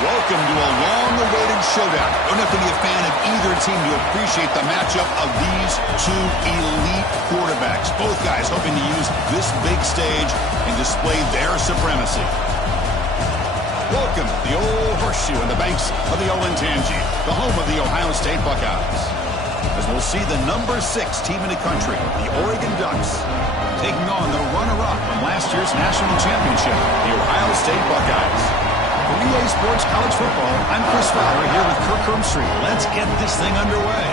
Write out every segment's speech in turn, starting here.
Welcome to a long-awaited showdown. You don't have to be a fan of either team to appreciate the matchup of these two elite quarterbacks. Both guys hoping to use this big stage and display their supremacy. Welcome to the old horseshoe on the banks of the Olentangy, the home of the Ohio State Buckeyes. As we'll see the number 6 team in the country, the Oregon Ducks, taking on the runner-up from last year's national championship, the Ohio State Buckeyes. For EA Sports College Football, I'm Chris Fowler here with Kirk Hermstreet. Let's get this thing underway.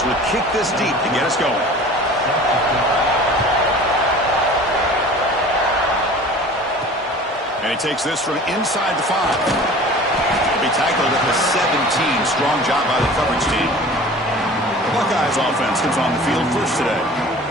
Will kick this deep to get us going. And he takes this from inside the 5. He'll be tackled at the 17. Strong job by the coverage team. The Buckeyes offense comes on the field first today.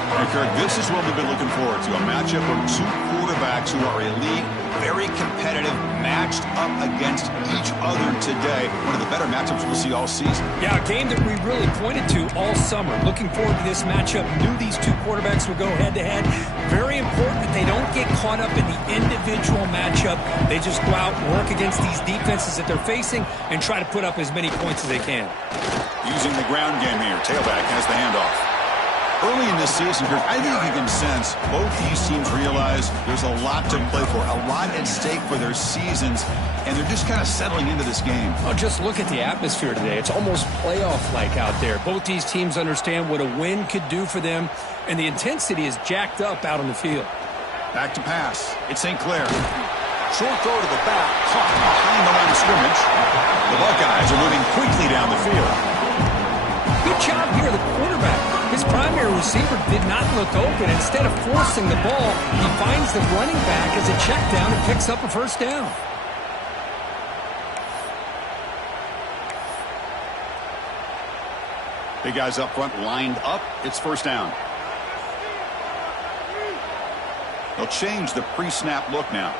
And Kirk, this is what we've been looking forward to, a matchup of two quarterbacks who are elite, very competitive, matched up against each other today. One of the better matchups we'll see all season. Yeah, a game that we really pointed to all summer. Looking forward to this matchup. Knew these two quarterbacks would go head-to-head. Very important that they don't get caught up in the individual matchup. They just go out and work against these defenses that they're facing and try to put up as many points as they can. Using the ground game here. Tailback has the handoff. Early in this season, I think you can sense both these teams realize there's a lot to play for, a lot at stake for their seasons, and they're just kind of settling into this game. Oh, just look at the atmosphere today. It's almost playoff-like out there. Both these teams understand what a win could do for them, and the intensity is jacked up out on the field. Back to pass. It's St. Clair. Short throw to the back, caught behind the line of scrimmage. The Buckeyes are moving quickly down the field. Good job here, the quarterback. His primary receiver did not look open. Instead of forcing the ball, he finds the running back as a check down and picks up a first down. Big guys up front lined up. It's first down. They'll change the pre-snap look now.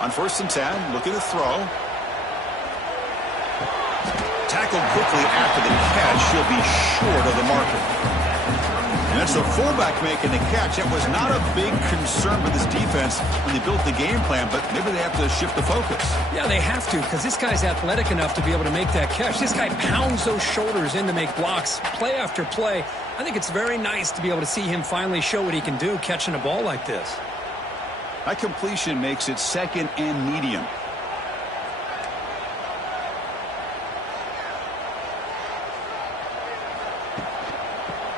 On 1st and 10, looking to throw. Tackled quickly after the catch. He'll be short of the marker. And that's the fullback making the catch. That was not a big concern for this defense when they built the game plan, but maybe they have to shift the focus. Yeah, they have to, because this guy's athletic enough to be able to make that catch. This guy pounds those shoulders in to make blocks play after play. I think it's very nice to be able to see him finally show what he can do catching a ball like this. That completion makes it 2nd and medium.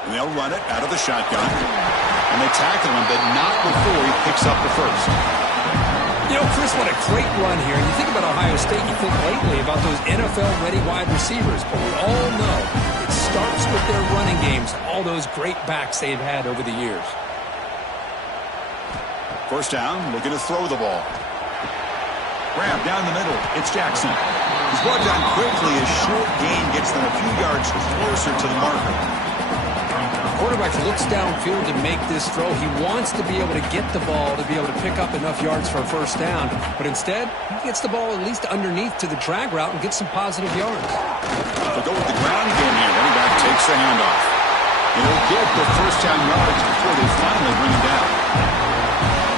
And they'll run it out of the shotgun. And they tackle him, but not before he picks up the first. You know, Chris, what a great run here. And you think about Ohio State, you think lately about those NFL-ready wide receivers. But we all know it starts with their running games, all those great backs they've had over the years. First down, looking to throw the ball. Grab down the middle. It's Jackson. He's brought down quickly. His short gain gets them a few yards closer to the marker. Quarterback looks downfield to make this throw. He wants to be able to get the ball to be able to pick up enough yards for a first down. But instead, he gets the ball at least underneath to the drag route and gets some positive yards. They'll go with the ground game here. Running back takes the handoff. He'll get the first down yards before they finally bring him down.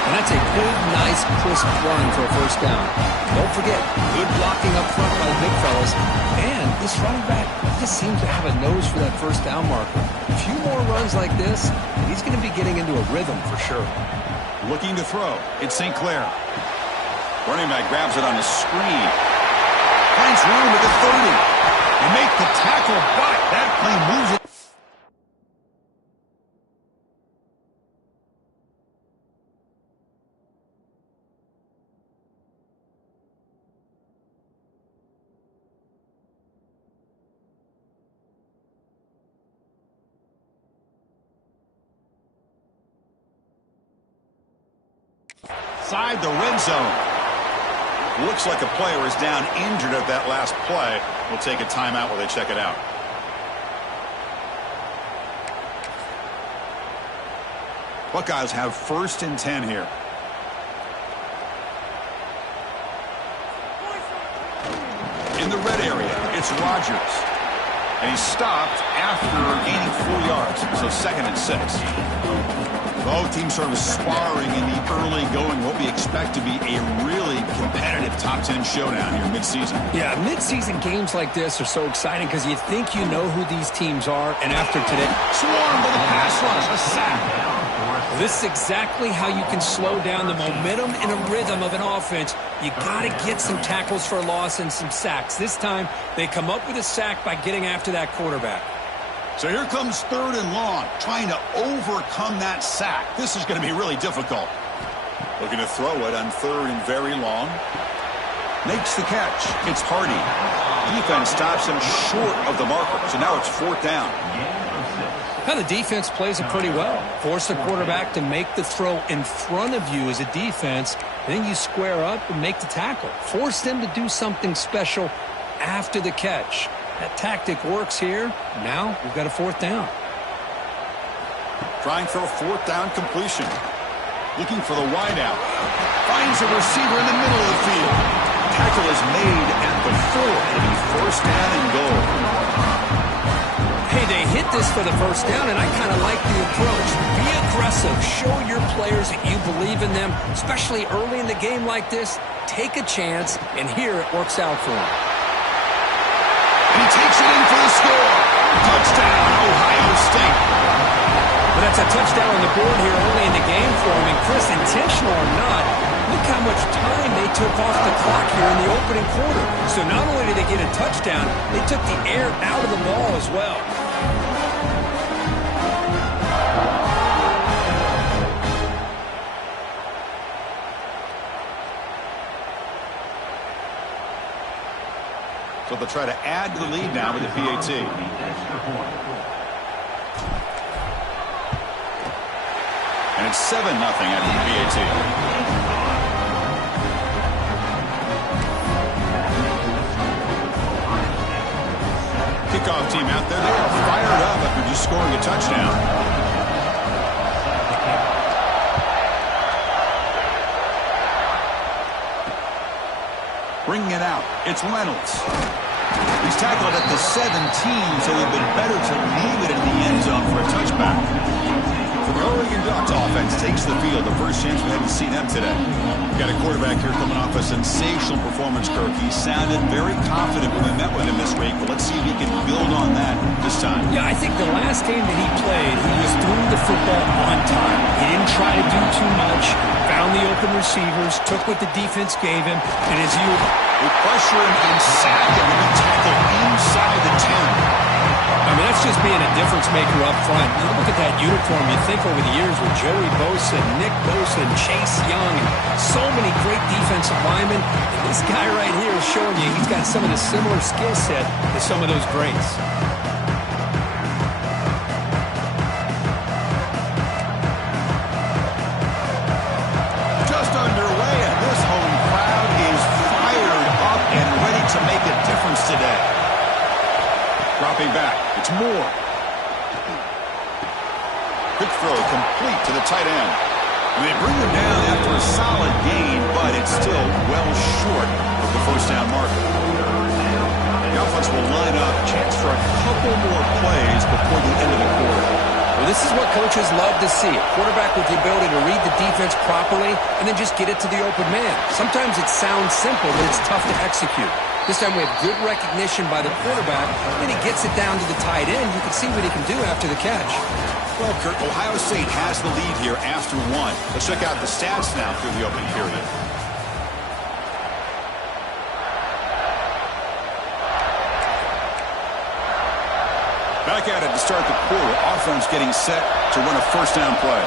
And that's a good, nice, crisp run for a first down. Don't forget, good blocking up front by the big fellas. And this running back just seems to have a nose for that first down marker. A few more runs like this, he's going to be getting into a rhythm for sure. Looking to throw. It's St. Clair. Running back grabs it on the screen. Finds room at the 30. They make the tackle, but that play moves it. Inside the red zone. Looks like a player is down injured at that last play. We'll take a timeout while they check it out. Buckeyes have 1st and 10 here. In the red area, it's Rodgers. And he's stopped after gaining 4 yards. So 2nd and 6. Both teams sort of sparring in the early going, what we expect to be a really competitive top 10 showdown here midseason. Yeah, midseason games like this are so exciting because you think you know who these teams are, and after today, swarmed with a pass rush, a sack. This is exactly how you can slow down the momentum and a rhythm of an offense. You got to get some tackles for a loss and some sacks. This time, they come up with a sack by getting after that quarterback. So here comes 3rd and long, trying to overcome that sack. This is going to be really difficult. Looking to throw it on 3rd and very long. Makes the catch. It's Hardy. Defense stops him short of the marker, so now it's 4th down. Now the defense plays it pretty well. Force the quarterback to make the throw in front of you as a defense. Then you square up and make the tackle. Force them to do something special after the catch. That tactic works here. Now we've got a 4th down. Trying for a 4th down completion. Looking for the wideout. Finds a receiver in the middle of the field. Tackle is made at the 4. It'll be 1st down and goal. Hey, they hit this for the 1st down, and I kind of like the approach. Be aggressive. Show your players that you believe in them, especially early in the game like this. Take a chance, and here it works out for them. And he takes it in for the score. Touchdown, Ohio State. But that's a touchdown on the board here early in the game for him. And Chris, intentional or not, look how much time they took off the clock here in the opening quarter. So not only did they get a touchdown, they took the air out of the ball as well. So they'll try to add to the lead now with the PAT. And it's 7-0 after the PAT. Kickoff team out there. They are fired up after just scoring a touchdown. Bringing it out. It's Reynolds. He's tackled at the 17, so it would have been better to leave it in the end zone for a touchback. The Oregon Ducks offense takes the field. The first chance we haven't seen them today. We've got a quarterback here coming off a sensational performance, Kirk. He sounded very confident when we met with him this week, but let's see if he can build on that this time. Yeah, I think the last game that he played, he was throwing the football on time. He didn't try to do too much, found the open receivers, took what the defense gave him, and as you... We pressure him and sack him and tackle inside the 10. I mean, that's just being a difference maker up front. You look at that uniform, you think over the years with Joey Bosa, Nick Bosa, and Chase Young, and so many great defensive linemen. And this guy right here is showing you he's got some of the similar skill set to some of those greats. Just underway, and this home crowd is fired up and ready to make a difference today. Dropping back, it's Moore. Quick throw complete to the tight end. And they bring him down after a solid gain, but it's still well short of the 1st down marker. The offense will line up, chance for a couple more plays before the end of the quarter. Well, this is what coaches love to see. A quarterback with the ability to read the defense properly and then just get it to the open man. Sometimes it sounds simple, but it's tough to execute. This time we have good recognition by the quarterback, and he gets it down to the tight end. You can see what he can do after the catch. Well, Kurt, Ohio State has the lead here after 1. Let's check out the stats now through the opening period. Back at it to start the quarter. Offense getting set to run a 1st down play.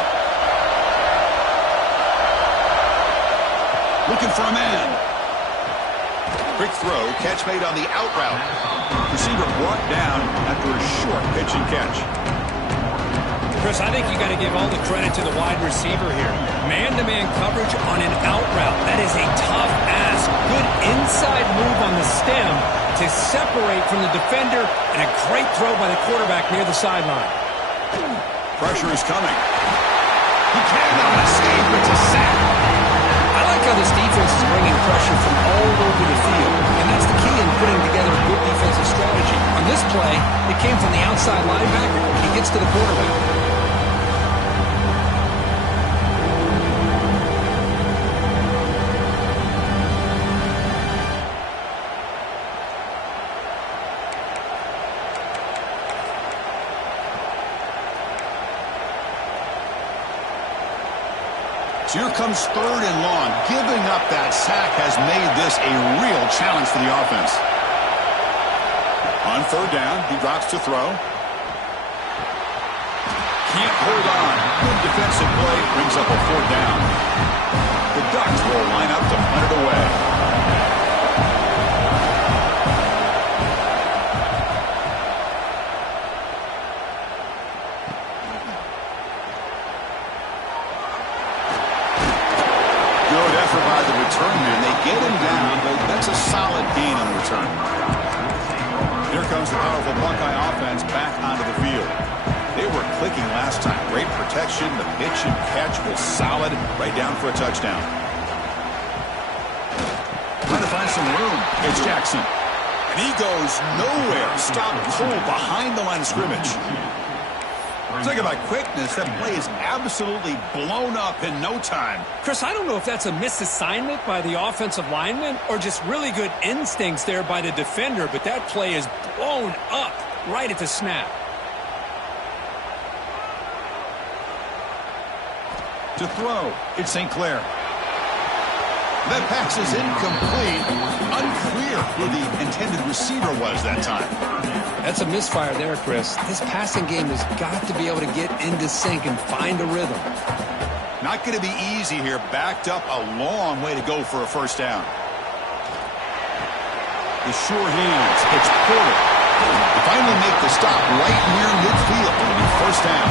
Looking for a man. Quick throw, catch made on the out route. Receiver brought down after a short pitch and catch. Chris, I think you got to give all the credit to the wide receiver here. Man-to-man coverage on an out route. That is a tough ask. Good inside move on the stem to separate from the defender, and a great throw by the quarterback near the sideline. Pressure is coming. He cannot escape. It's a sack. I like how this defense is bringing pressure from all over the field, and that's the key in putting together a good defensive strategy. On this play, it came from the outside linebacker. He gets to the quarterback. So here comes 3rd and long. Giving up that sack has made this a real challenge for the offense. On 3rd down, he drops to throw. Can't hold on. Good defensive play. Brings up a 4th down. The Ducks will line up to punt it away. By the return man. They get him down, but that's a solid gain on the return. Here comes the powerful Buckeye offense back onto the field. They were clicking last time. Great protection. The pitch and catch was solid. Right down for a touchdown. Trying to find some room. It's Jackson. And he goes nowhere. Stopped cold behind the line of scrimmage. Talk about quickness. That play is absolutely blown up in no time. Chris, I don't know if that's a misassignment by the offensive lineman or just really good instincts there by the defender, but that play is blown up right at the snap. To throw, it's St. Clair. That pass is incomplete. Unclear who the intended receiver was that time. That's a misfire there, Chris. This passing game has got to be able to get into sync and find a rhythm. Not going to be easy here. Backed up a long way to go for a 1st down. The sure hands. It's Porter. They finally make the stop right near midfield. It'll be 1st down.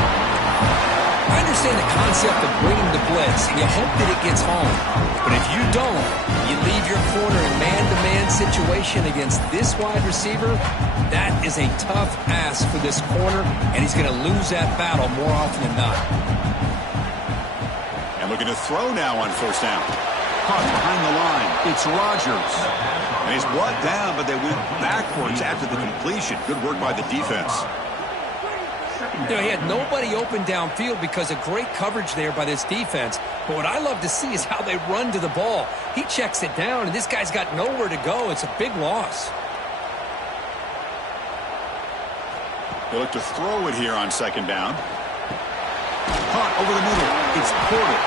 I understand the concept of bringing the blitz, and you hope that it gets home. But if you don't, you leave your corner in man-to-man situation against this wide receiver, that is a tough ask for this corner, and he's going to lose that battle more often than not. And looking to throw now on 1st down. Caught behind the line. It's Rogers. And he's brought down, but they went backwards after the completion. Good work by the defense. You know, he had nobody open downfield because of great coverage there by this defense. But what I love to see is how they run to the ball. He checks it down, and this guy's got nowhere to go. It's a big loss. They look to throw it here on 2nd down. Caught over the middle. It's Porter.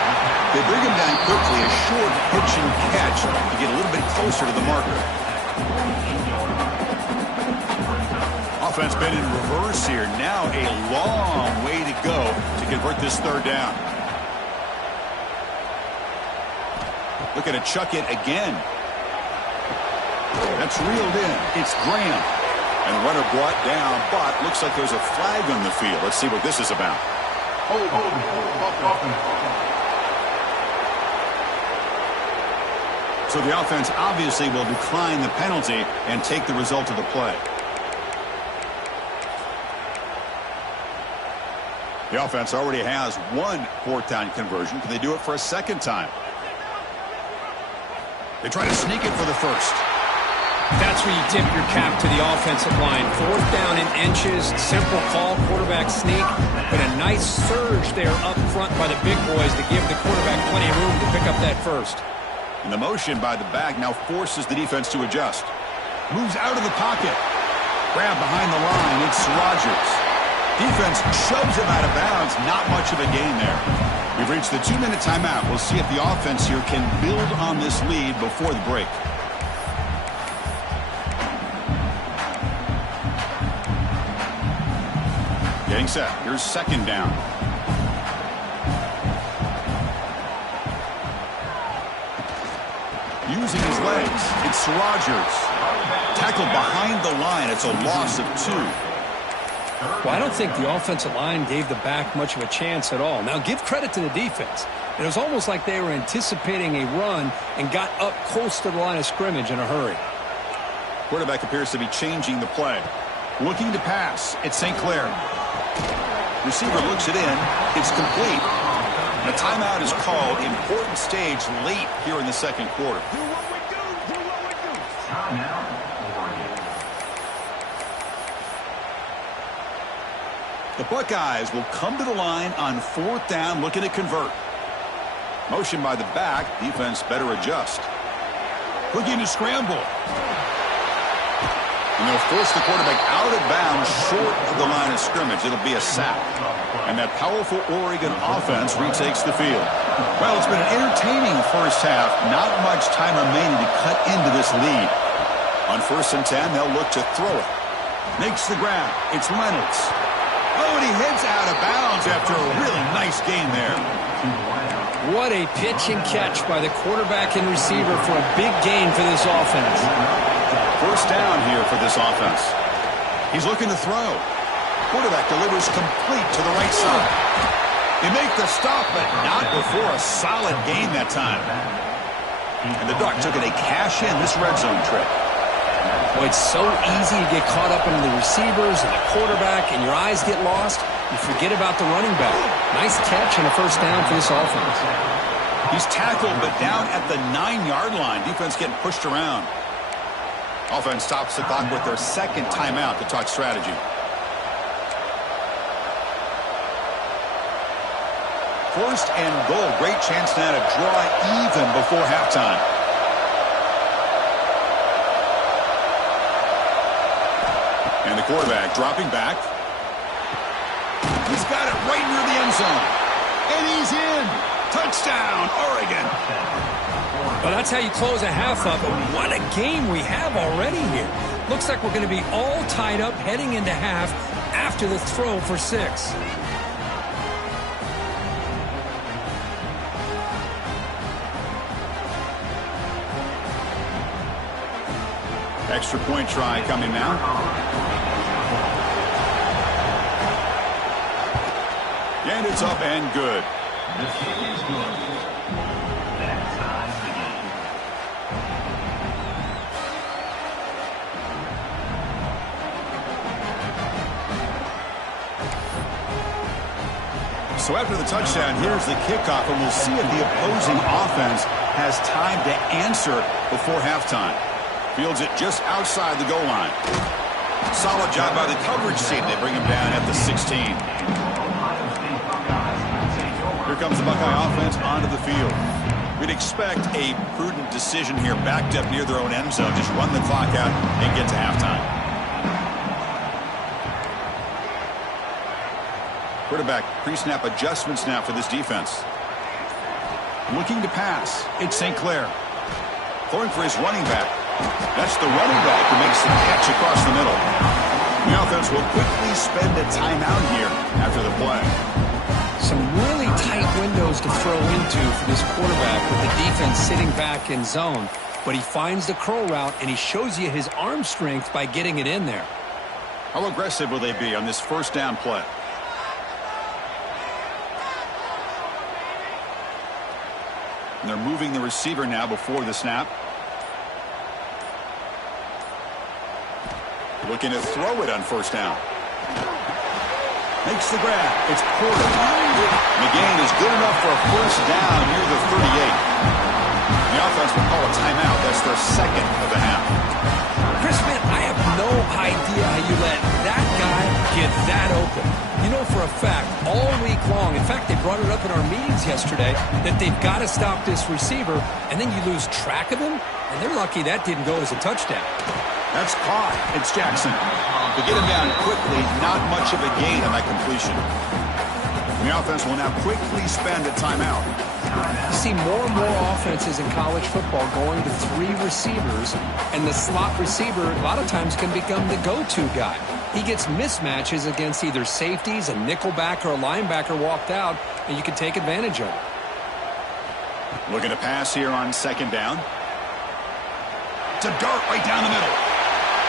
They bring him down quickly. A short pitch and catch to get a little bit closer to the marker. Offense been in reverse here. Now a long way to go to convert this 3rd down. Looking to chuck it again. That's reeled in. It's Graham. And the runner brought down, but looks like there's a flag on the field. Let's see what this is about. So the offense obviously will decline the penalty and take the result of the play. The offense already has 1 4th down conversion. Can they do it for a 2nd time? They try to sneak it for the 1st. That's where you tip your cap to the offensive line. 4th down in inches, simple call, quarterback sneak, but a nice surge there up front by the big boys to give the quarterback plenty of room to pick up that 1st. And the motion by the back now forces the defense to adjust. Moves out of the pocket. Grab behind the line. It's Rogers. Defense shoves him out of bounds. Not much of a gain there. We've reached the 2-minute timeout. We'll see if the offense here can build on this lead before the break. Getting set. Here's 2nd down. Using his legs. It's Rogers. Tackled behind the line. It's a loss of 2. Well, I don't think the offensive line gave the back much of a chance at all. Now, give credit to the defense. It was almost like they were anticipating a run and got up close to the line of scrimmage in a hurry. Quarterback appears to be changing the play. Looking to pass. It's St. Clair. Receiver looks it in. It's complete. A timeout is called. Important stage late here in the second quarter. The Buckeyes will come to the line on 4th down, looking to convert. Motion by the back. Defense better adjust. Looking to scramble. And they'll force the quarterback out of bounds short of the line of scrimmage. It'll be a sack. And that powerful Oregon offense retakes the field. Well, it's been an entertaining first half. Not much time remaining to cut into this lead. On 1st and 10, they'll look to throw it. Makes the grab. It's Reynolds. Oh, and he heads out of bounds after a really nice gain there. What a pitch and catch by the quarterback and receiver for a big gain for this offense. 1st down here for this offense. He's looking to throw. Quarterback delivers complete to the right side. They make the stop, but not before a solid gain that time. And the Duck took it a cash in this red zone trip. Well, it's so easy to get caught up in the receivers and the quarterback, and your eyes get lost. You forget about the running back. Nice catch and a 1st down for this offense. He's tackled, but down at the 9-yard line. Defense getting pushed around. Offense stops the clock with their 2nd timeout to talk strategy. 1st and goal. Great chance now to draw even before halftime. And the quarterback dropping back. He's got it right near the end zone. And he's in. Touchdown, Oregon. Well, that's how you close a half up. But what a game we have already here. Looks like we're going to be all tied up heading into half after the throw for 6. Extra point try coming now. And it's up and good. So after the touchdown, here's the kickoff, and we'll see if the opposing offense has time to answer before halftime. Fields it just outside the goal line. Solid job by the coverage team. They bring him down at the 16. Here comes the Buckeye offense onto the field. We'd expect a prudent decision here, backed up near their own end zone. Just run the clock out and get to halftime. Quarterback pre-snap adjustments now for this defense. Looking to pass. It's St. Clair. Throwing for his running back. That's the running back who makes the catch across the middle. The offense will quickly spend a timeout here after the play. Some really tight windows to throw into for this quarterback with the defense sitting back in zone. But he finds the curl route, and he shows you his arm strength by getting it in there. How aggressive will they be on this 1st down play? And they're moving the receiver now before the snap. Looking to throw it on 1st down. Makes the grab. It's Porter. McGain is good enough for a 1st down near the 38. The offense will call a timeout. That's their 2nd of the half. Chris, man, I have no idea how you let that guy get that open. You know for a fact, all week long, in fact, they brought it up in our meetings yesterday, that they've got to stop this receiver, and then you lose track of him, and they're lucky that didn't go as a touchdown. That's caught. It's Jackson. To get him down quickly, not much of a gain on that completion. The offense will now quickly spend a timeout. You see more and more offenses in college football going to 3 receivers, and the slot receiver a lot of times can become the go-to guy. He gets mismatches against either safeties, a nickelback, or a linebacker walked out, and you can take advantage of it. Looking to pass here on 2nd down. It's a dart right down the middle.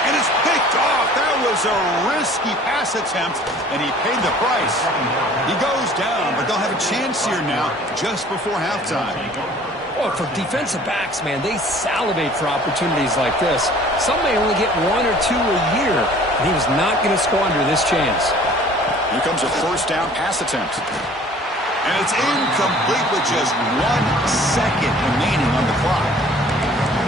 And it's picked off. That was a risky pass attempt, and he paid the price. He goes down, but they'll have a chance here now just before halftime. Well, for defensive backs, man, they salivate for opportunities like this. Some may only get 1 or 2 a year, and he was not going to squander this chance. Here comes a 1st down pass attempt. And it's incomplete with just 1 second remaining on the clock.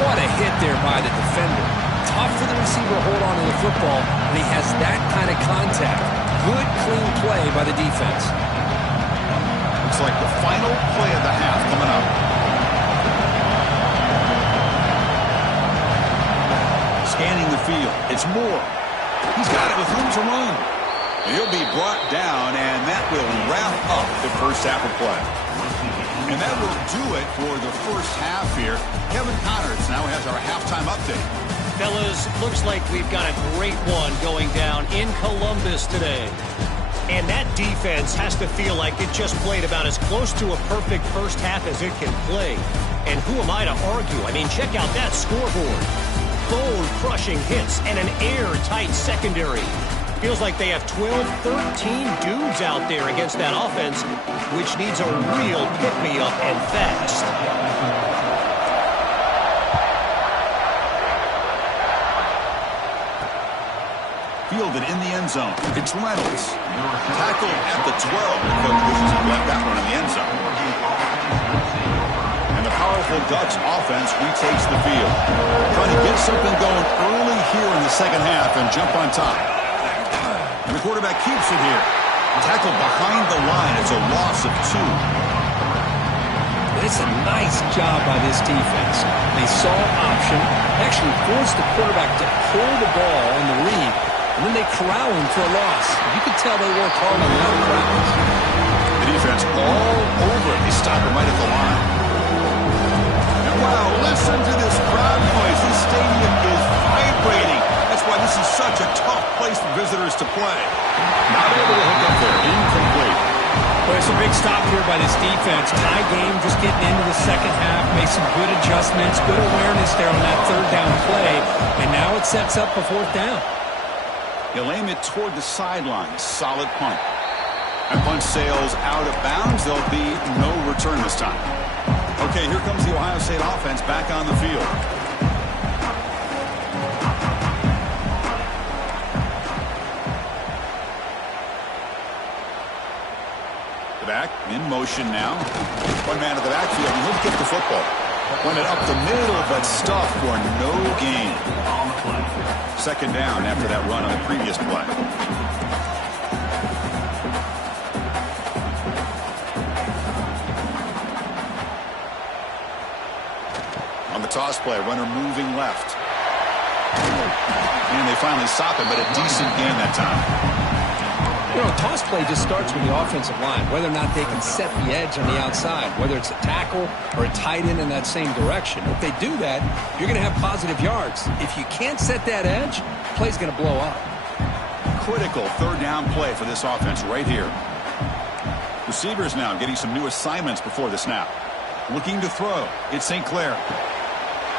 What a hit there by the defender. Tough for the receiver to hold on to the football when he has that kind of contact. Good, clean play by the defense. Looks like the final play of the half coming up. Scanning the field. It's Moore. He's got it with room to run. He'll be brought down, and that will wrap up the first half of play. And that will do it for the first half here. Kevin Connors now has our halftime update. Fellas, looks like we've got a great one going down in Columbus today. And that defense has to feel like it just played about as close to a perfect first half as it can play. And who am I to argue? I mean, check out that scoreboard. Bone-crushing hits and an airtight secondary. Feels like they have 12, 13 dudes out there against that offense, which needs a real pick-me-up and fast. Fielded in the end zone. It's Reynolds. Tackle at the 12. The coach wishes he left that one in the end zone. And the powerful Ducks offense retakes the field. Trying to get something going early here in the second half and jump on top. And the quarterback keeps it here. Tackled behind the line. It's a loss of 2. It's a nice job by this defense. They saw option, actually forced the quarterback to pull the ball on the read, and then they corral him for a loss. You can tell they worked hard on that practice. The defense all over it. They stop him right at the line. And wow, listen to this crowd noise. This stadium is vibrating. That's why this is such a tough place for visitors to play. Not able to hook up there. Incomplete. Well, it's a big stop here by this defense. Tie game, just getting into the second half. Made some good adjustments, good awareness there on that third down play. And now it sets up a fourth down. He'll aim it toward the sideline. Solid punt. And punt sails out of bounds. There'll be no return this time. Okay, here comes the Ohio State offense back on the field. The back in motion now. One man at the backfield, and he'll get the football. Went it up the middle, but stuffed for no gain. Second down after that run on the previous play. On the toss play, runner moving left. And they finally stop him, but a decent gain that time. You know, toss play just starts with the offensive line, whether or not they can set the edge on the outside, whether it's a tackle or a tight end in that same direction. If they do that, you're going to have positive yards. If you can't set that edge, the play's going to blow up. Critical third down play for this offense right here. Receivers now getting some new assignments before the snap. Looking to throw. It's St. Clair.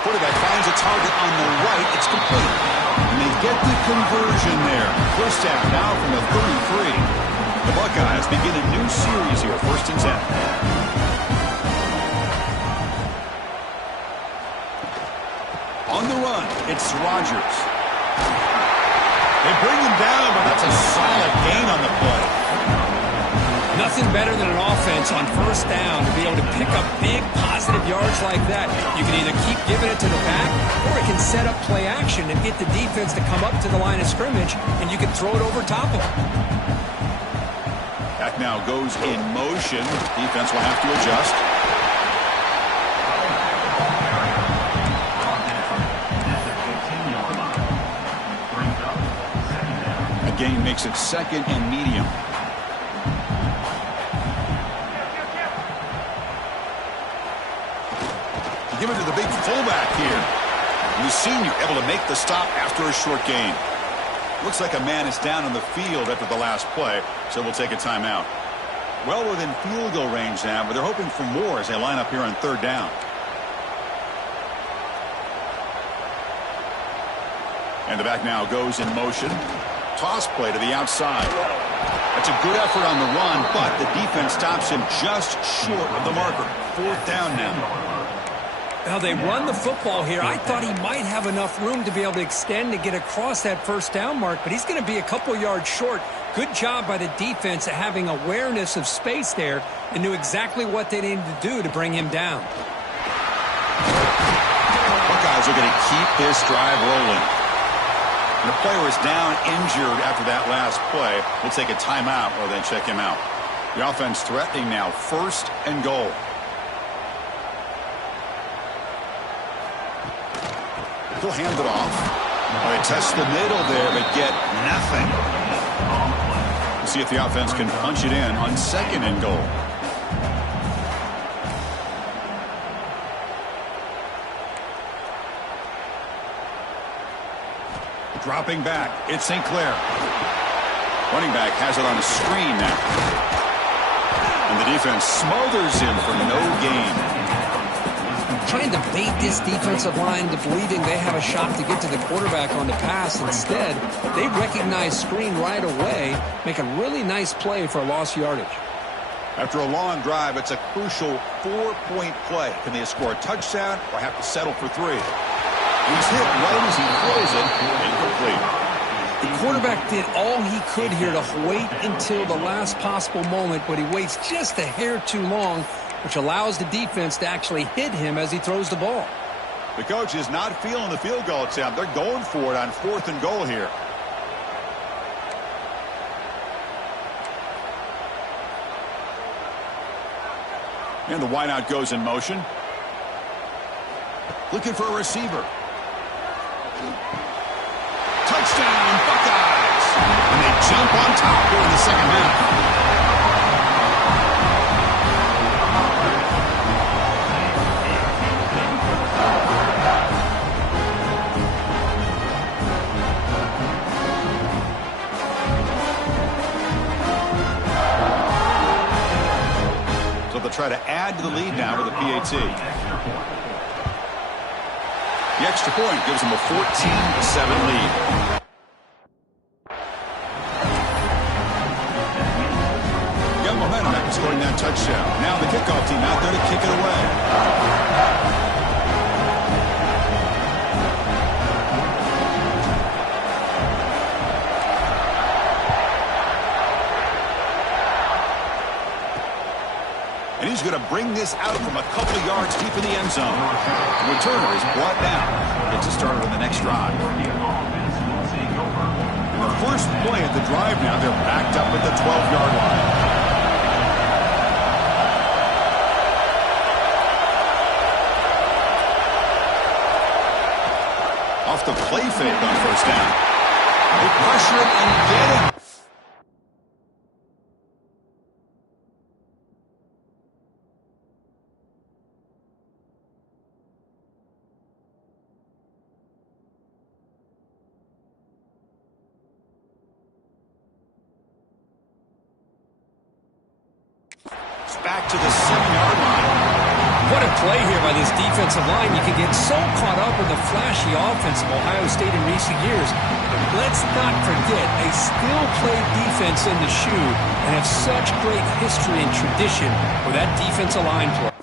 Quarterback finds a target on the right. It's complete. And they get the conversion there. First down now from the 33. The Buckeyes begin a new series here. 1st and 10. On the run, it's Rodgers. They bring him down, but that's a solid gain on the play. Nothing better than an offense on first down to be able to pick up big positive yards like that. You can either keep giving it to the back, or it can set up play action and get the defense to come up to the line of scrimmage, and you can throw it over top of them. Back now goes in motion. Defense will have to adjust. The gain makes it 2nd and medium. Give it to the big fullback here. The senior able to make the stop after a short gain. Looks like a man is down on the field after the last play, so we'll take a timeout. Well within field goal range now, but they're hoping for more as they line up here on 3rd down. And the back now goes in motion. Toss play to the outside. That's a good effort on the run, but the defense stops him just short of the marker. 4th down now. Now, they run the football here. I thought he might have enough room to be able to extend to get across that first down mark, but he's going to be a couple yards short. Good job by the defense at having awareness of space there and knew exactly what they needed to do to bring him down. Buckeyes are going to keep this drive rolling. And the player is down injured after that last play. We'll take a timeout or then check him out. The offense threatening now, 1st and goal. He'll hand it off. They test the middle there, but get nothing. We'll see if the offense can punch it in on 2nd and goal. Dropping back, it's St. Clair. Running back has it on a screen now. And the defense smothers him for no gain. Trying to bait this defensive line into believing they have a shot to get to the quarterback on the pass. Instead, they recognize screen right away, make a really nice play for lost yardage. After a long drive, it's a crucial 4-point play. Can they score a touchdown or have to settle for 3? He's hit right as he throws it, incomplete. The quarterback did all he could here to wait until the last possible moment, but he waits just a hair too long, which allows the defense to actually hit him as he throws the ball. The coach is not feeling the field goal attempt. They're going for it on 4th and goal here. And the wideout goes in motion. Looking for a receiver. Touchdown, Buckeyes! And they jump on top here in the 2nd half. They'll try to add to the lead now with a PAT. The extra point gives them a 14-7 lead. Got momentum after scoring that touchdown. Now the kickoff team out there to kick it away. And he's going to bring this out from a couple of yards deep in the end zone. The returner is brought down. Gets us started on the next drive. And the first play at the drive now, they're backed up at the 12-yard line. Off the play fake on 1st down. They pressure it and get it. Back to the 7-yard line. What a play here by this defensive line. You can get so caught up with the flashy offense of Ohio State in recent years. But let's not forget, they still play defense in the shoe and have such great history and tradition with that defensive line play.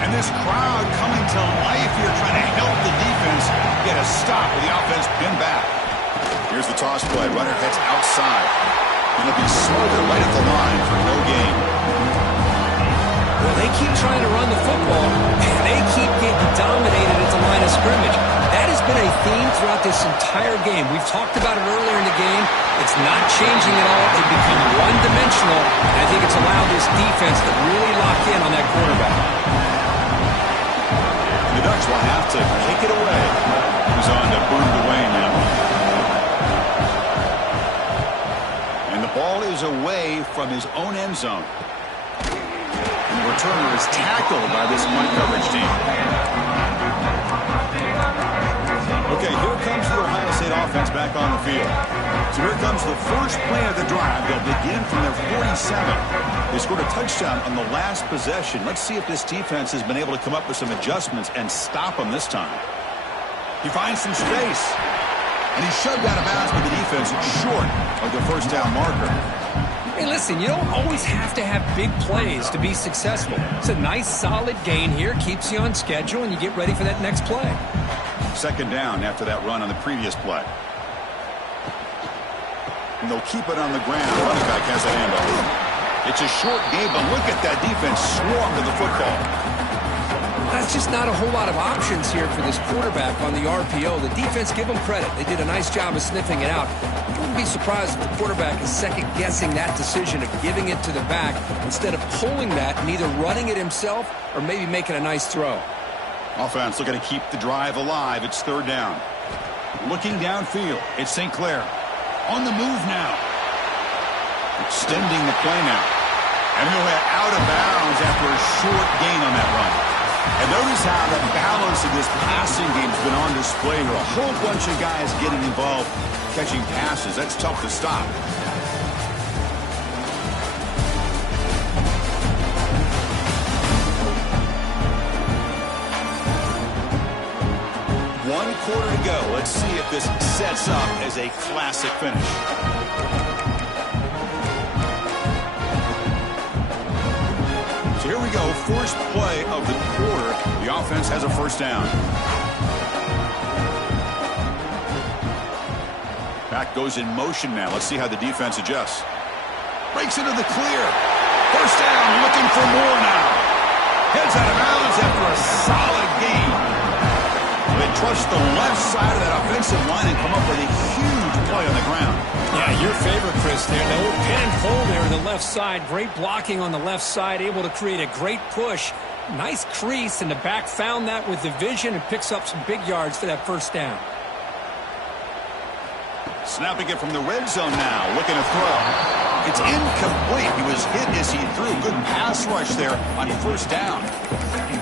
And this crowd coming to life here, trying to help the defense get a stop with the offense pinned back. Here's the toss play. Runner heads outside. And it'll be smothered right at the line for no gain. Well, they keep trying to run the football, and they keep getting dominated at the line of scrimmage. That has been a theme throughout this entire game. We've talked about it earlier in the game. It's not changing at all. They've become one-dimensional, and I think it's allowed this defense to really lock in on that quarterback. The Ducks will have to kick it away. He's on to boot it away now. And the ball is away from his own end zone. And the returner is tackled by this punt coverage team. Okay, here comes the Ohio State offense back on the field. So here comes the first play of the drive. They'll begin from their 47. They scored a touchdown on the last possession. Let's see if this defense has been able to come up with some adjustments and stop them this time. He finds some space. And he's shoved out of bounds by the defense. It's short of the first down marker. Hey, listen, you don't always have to have big plays to be successful. It's a nice, solid gain here. Keeps you on schedule, and you get ready for that next play. Second down after that run on the previous play. And they'll keep it on the ground. Running back has a handoff. It's a short game, but look at that defense swarm to the football. That's just not a whole lot of options here for this quarterback on the RPO. The defense, give them credit. They did a nice job of sniffing it out. I wouldn't be surprised if the quarterback is second-guessing that decision of giving it to the back instead of pulling that and either running it himself or maybe making a nice throw. Offense looking to keep the drive alive. It's third down. Looking downfield. It's St. Clair. On the move now. Extending the play now. And he'll head out of bounds after a short gain on that run. And notice how the balance of this passing game has been on display here. A whole bunch of guys getting involved catching passes. That's tough to stop. One quarter to go. Let's see if this sets up as a classic finish. So here we go, first play of the quarter. The offense has a first down. Back goes in motion now. Let's see how the defense adjusts. Breaks into the clear. First down, looking for more now. Heads out of bounds after a solid gain. They trust the left side of that offensive line and come up with a huge play on the ground. Yeah, your favorite, Chris, there. The old pin and pull there on the left side. Great blocking on the left side, able to create a great push. Nice crease, and the back found that with the vision and picks up some big yards for that first down. Snapping it from the red zone now, looking to throw. It's incomplete. He was hit as he threw. Good pass rush there on first down.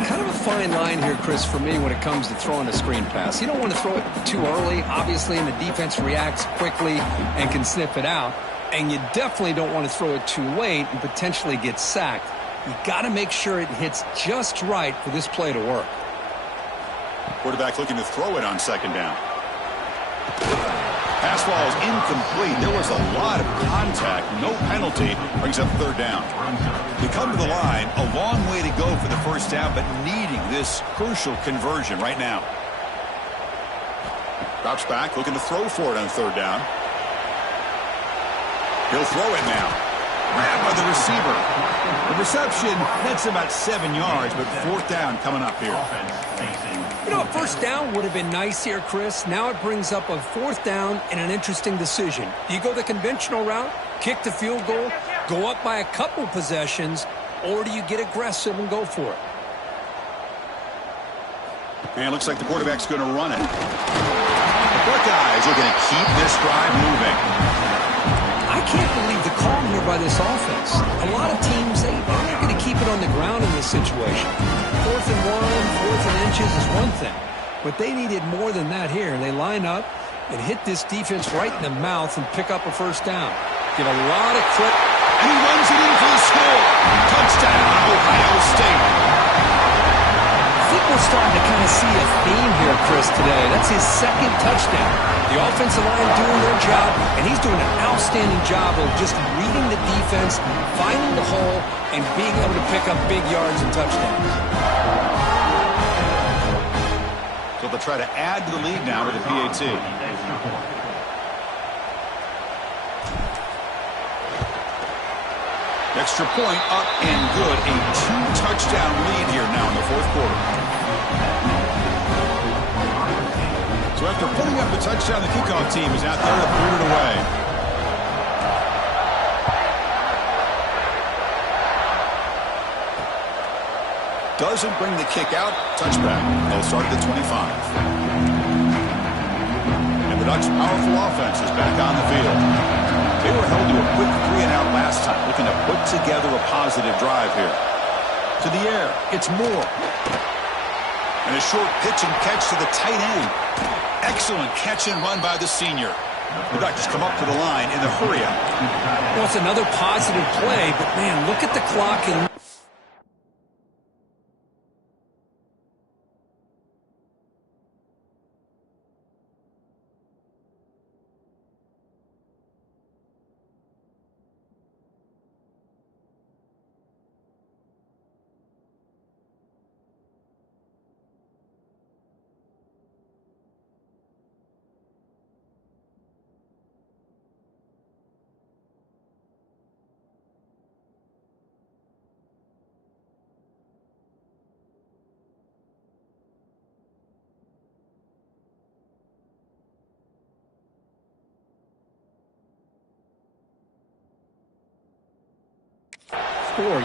Kind of a fine line here, Chris, for me when it comes to throwing a screen pass. You don't want to throw it too early, obviously, and the defense reacts quickly and can sniff it out. And you definitely don't want to throw it too late and potentially get sacked. You got to make sure it hits just right for this play to work. Quarterback looking to throw it on second down. Pass ball is incomplete. There was a lot of contact. No penalty. Brings up third down. They come to the line. A long way to go for the first down, but needing this crucial conversion right now. Drops back, looking to throw for it on third down. He'll throw it now. Grabbed by the receiver. The reception hits about 7 yards, but fourth down coming up here. You know, a first down would have been nice here, Chris. Now it brings up a fourth down and an interesting decision. Do you go the conventional route, kick the field goal, go up by a couple possessions, or do you get aggressive and go for it? And it looks like the quarterback's going to run it. The Buckeyes are going to keep this drive moving. I can't believe the call here by this offense. A lot of teams, they're not going to keep it on the ground in this situation. 4th and 1, 4th and inches is one thing. But they needed more than that here. They line up and hit this defense right in the mouth and pick up a first down. Give a lot of credit. And he runs it in for the score. Touchdown, Ohio State. I think we're starting to kind of see a theme here, Chris, today. That's his second touchdown. The offensive line doing their job, and he's doing an outstanding job of just reading the defense, finding the hole, and being able to pick up big yards and touchdowns. So they'll try to add to the lead now with the PAT. Extra point up and good. A 2-touchdown lead here now in the fourth quarter. So after putting up a touchdown, the kickoff team is out there to put it away. Doesn't bring the kick out. Touchback. They'll start at the 25. And the Ducks' powerful offense is back on the field. They were held to a quick 3-and-out last time, looking to put together a positive drive here. To the air, it's Moore. And a short pitch and catch to the tight end. Excellent catch and run by the senior. The Ducks come up to the line in the hurry-up. Well, it's another positive play, but, man, look at the clock and...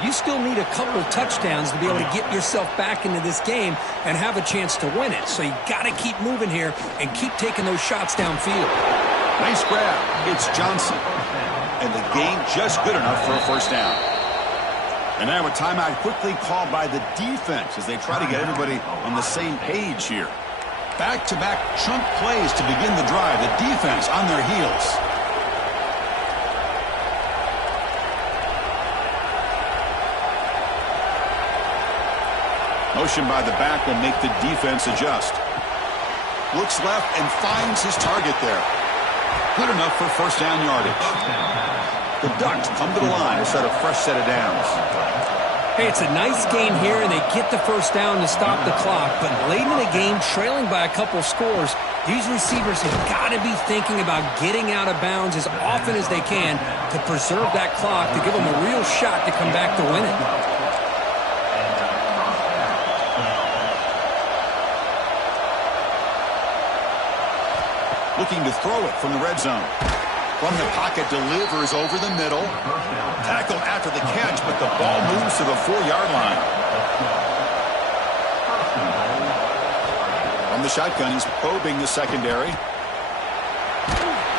You still need a couple touchdowns to be able to get yourself back into this game and have a chance to win it. So you got to keep moving here and keep taking those shots downfield. Nice grab. It's Johnson. And the gain just good enough for a first down. And now a timeout quickly called by the defense as they try to get everybody on the same page here. Back-to-back chunk plays to begin the drive. The defense on their heels. Motion by the back will make the defense adjust. Looks left and finds his target there. Good enough for first down yardage. The Ducks come to the line to set a fresh set of downs. Hey, it's a nice game here, and they get the first down to stop the clock. But late in the game, trailing by a couple scores, these receivers have got to be thinking about getting out of bounds as often as they can to preserve that clock, to give them a real shot to come back to win it. Looking to throw it from the red zone. From the pocket, delivers over the middle. Tackle after the catch, but the ball moves to the 4-yard line. From the shotgun, he's probing the secondary.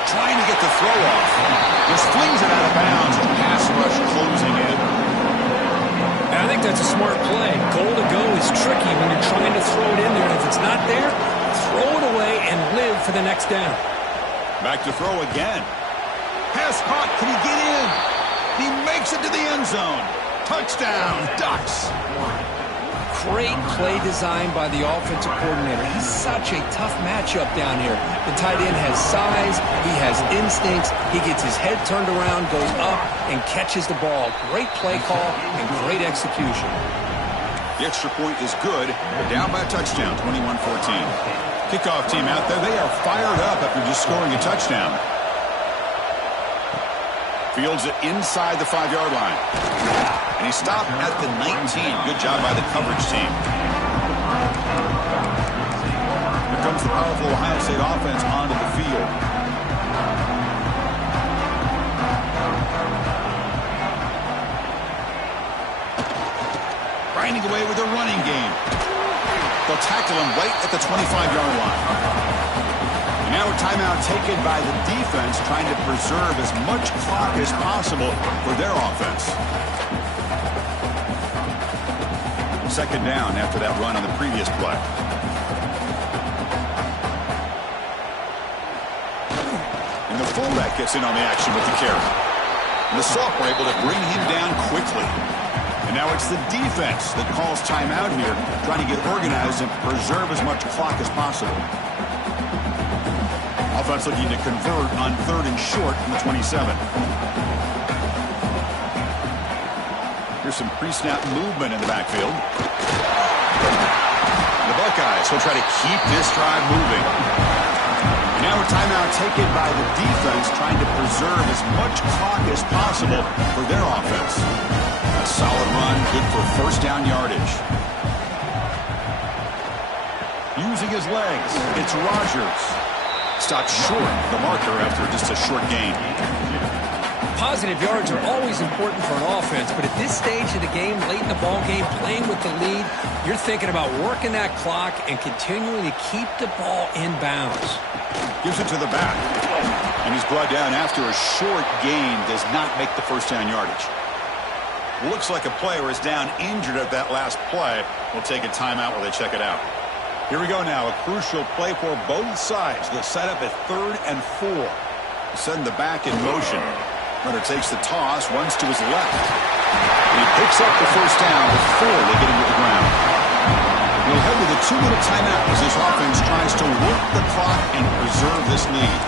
Trying to get the throw off. Just flings it out of bounds. Pass rush closing in. I think that's a smart play. Goal to go is tricky when you're trying to throw it in there. And if it's not there, throw it away and live for the next down. Back to throw again. Pass caught. Can he get in? He makes it to the end zone. Touchdown, Ducks. Great play design by the offensive coordinator. He's such a tough matchup down here. The tight end has size. He has instincts. He gets his head turned around, goes up, and catches the ball. Great play call and great execution. The extra point is good. They're down by a touchdown, 21-14. Kickoff team out there. They are fired up after just scoring a touchdown. Fields it inside the 5-yard line. And he stopped at the 19. Good job by the coverage team. Here comes the powerful Ohio State offense onto the field. Grinding away with a running game. They'll tackle him right at the 25-yard line. And now a timeout taken by the defense, trying to preserve as much clock as possible for their offense. Second down after that run on the previous play. And the fullback gets in on the action with the carry. And the sophomore able to bring him down quickly. And now it's the defense that calls timeout here, trying to get organized and preserve as much clock as possible. Offense looking to convert on 3rd and short from the 27. Here's some pre-snap movement in the backfield. The Buckeyes will try to keep this drive moving. Now a timeout taken by the defense, trying to preserve as much clock as possible for their offense. A solid run, good for first down yardage. Using his legs, it's Rogers. Stopped short of the marker after just a short gain. Positive yards are always important for an offense, but at this stage of the game, late in the ball game, playing with the lead, you're thinking about working that clock and continuing to keep the ball in bounds. Gives it to the back. And he's brought down after a short gain does not make the first down yardage. Looks like a player is down injured at that last play. We'll take a timeout while they check it out. Here we go now. A crucial play for both sides. They'll set up at 3rd and 4. Send the back in motion. Runner takes the toss, runs to his left. And he picks up the first down before they get him to the ground. We'll head to the 2-minute timeout as this offense tries to work the clock and preserve this lead.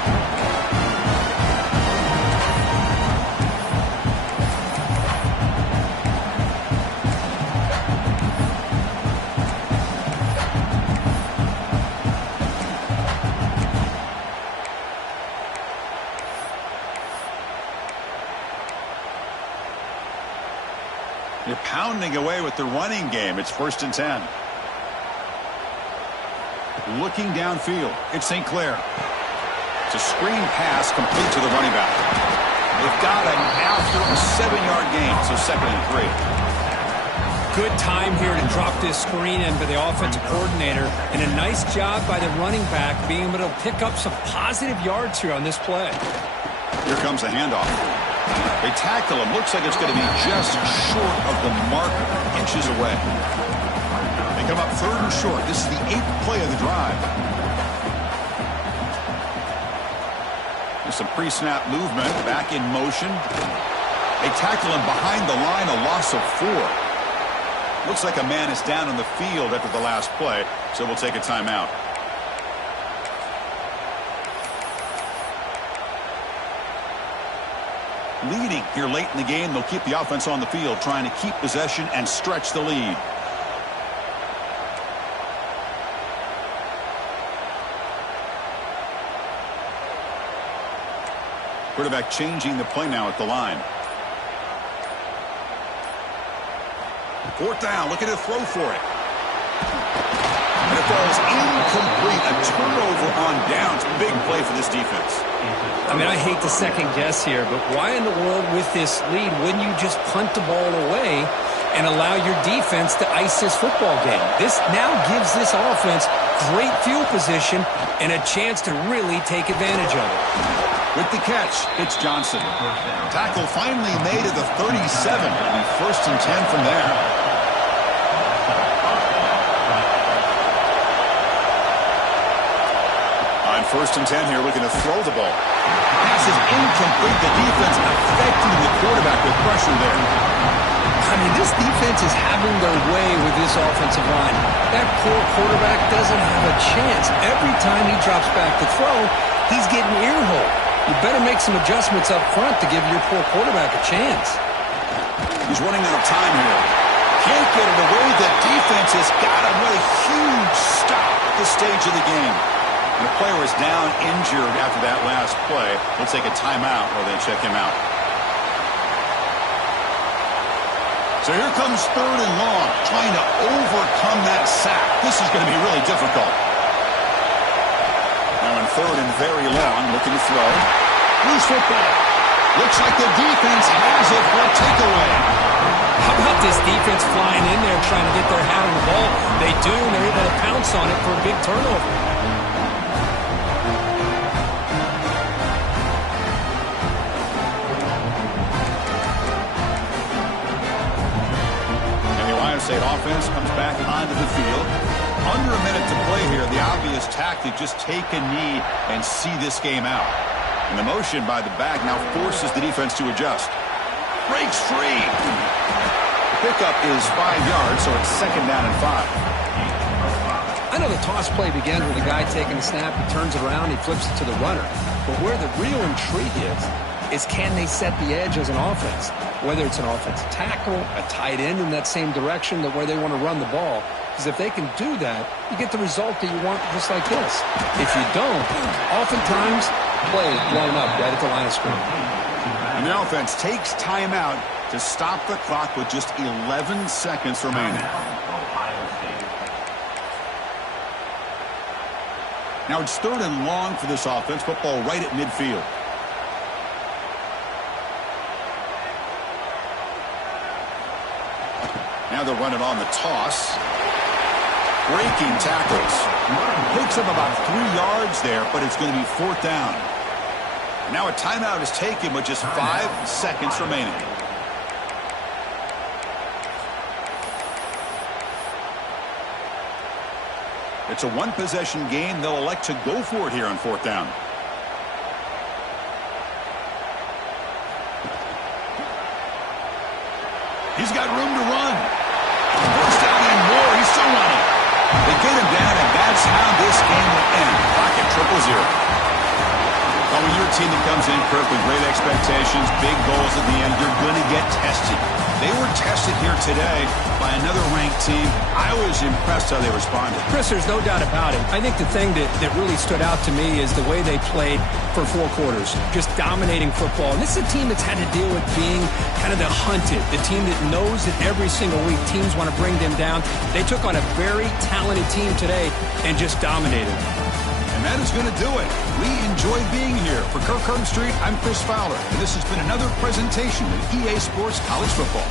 You're pounding away with the running game. It's 1st and 10. Looking downfield. It's St. Clair. It's a screen pass complete to the running back. They've got him after a 7-yard gain, so 2nd and 3. Good time here to drop this screen in for the offensive coordinator. And a nice job by the running back being able to pick up some positive yards here on this play. Here comes the handoff. They tackle him. Looks like it's going to be just short of the marker, inches away. They come up 3rd and short. This is the 8th play of the drive. There's some pre-snap movement. Back in motion. They tackle him behind the line, a loss of 4. Looks like a man is down on the field after the last play, so we'll take a timeout. Leading here late in the game, they'll keep the offense on the field, trying to keep possession and stretch the lead. Quarterback changing the play now at the line. 4th down, looking to throw for it. And it falls incomplete. A turnover on downs. Big play for this defense. I mean, I hate to second guess here, but why in the world with this lead wouldn't you just punt the ball away and allow your defense to ice this football game? This now gives this offense great field position and a chance to really take advantage of it. With the catch, it's Johnson. Tackle finally made at the 37. It'll be 1st and 10 from there. On 1st and 10 here, looking to throw the ball. Pass is incomplete. The defense affecting the quarterback with pressure there. I mean, this defense is having their way with this offensive line. That poor quarterback doesn't have a chance. Every time he drops back to throw, he's getting ear-hole. You better make some adjustments up front to give your poor quarterback a chance. He's running out of time here. Can't get it away. The defense has got him with a huge stop at this stage of the game. And the player is down injured after that last play. We'll take a timeout while they check him out. So here comes 3rd and long, trying to overcome that sack. This is going to be really difficult. Now in 3rd and very long, looking to throw. Loose football. Looks like the defense has it for a takeaway. How about this defense flying in there trying to get their hat on the ball? They do, and they're able to pounce on it for a big turnover. State offense comes back onto the field. Under a minute to play here. The obvious tactic, just take a knee and see this game out. And the motion by the back now forces the defense to adjust. Breaks free. The pickup is 5 yards, so it's 2nd down and 5. I know the toss play begins with a guy taking the snap, he turns it around, he flips it to the runner. But where the real intrigue is can they set the edge as an offense? Whether it's an offensive tackle, a tight end in that same direction that where they want to run the ball. Because if they can do that, you get the result that you want just like this. If you don't, oftentimes, play is blown up right at the line of scrimmage. And the offense takes timeout to stop the clock with just 11 seconds remaining. Now it's 3rd and long for this offense. Football right at midfield. Now they're running on the toss. Breaking tackles. Picks up about 3 yards there, but it's going to be 4th down. Now a timeout is taken with just 5 seconds remaining. It's a one-possession game. They'll elect to go for it here on 4th down. He's got room to run. First down and more. He's still running. They get him down, and that's how this game will end. Clock at 0-0. Well, when you're a team that comes in, Kirk, with great expectations, big goals at the end, you're going to get tested. They were tested here today by another ranked team. I was impressed how they responded. Chris, there's no doubt about it. I think the thing that really stood out to me is the way they played for 4 quarters, just dominating football. And this is a team that's had to deal with being kind of the hunted, the team that knows that every single week teams want to bring them down. They took on a very talented team today and just dominated. And that is going to do it. We enjoy being here. For Kirk Street, I'm Chris Fowler, and this has been another presentation of EA Sports College Football.